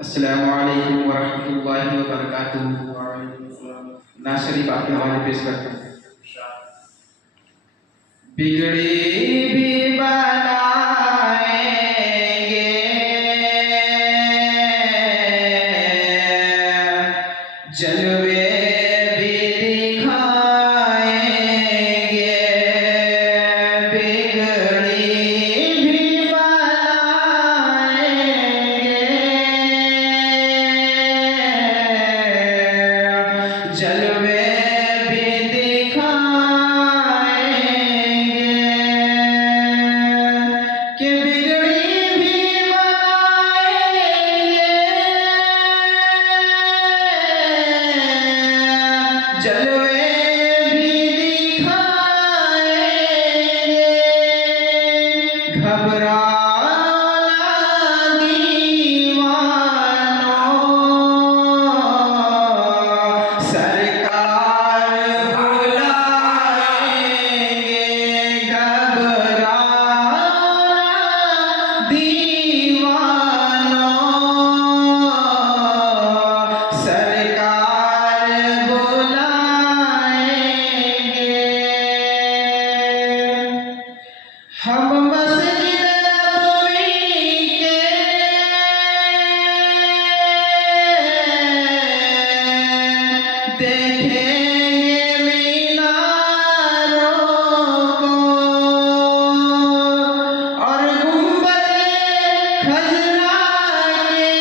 अस्सलामु अलैकुम वरहमतुल्लाहि वबरकातुहू। नाज़ शरीफ आपके हवाले पेश करता हूँ। बिगड़ी भी बनाएंगे, जलवे भी दिखाएंगे, बिगड़ी भी बनाएंगे, जलवे भी दिखाएंगे, कि बिगड़ी भी बनाएंगे, जलवे भी दिखाएंगे। घबराना दीवानों, सरकार बुलाएंगे। घबराना दीवानों, सरकार बुलाएंगे। हम मस्जिद नबवी के देखेंगे मीनारों को, और गुंबद खजरा के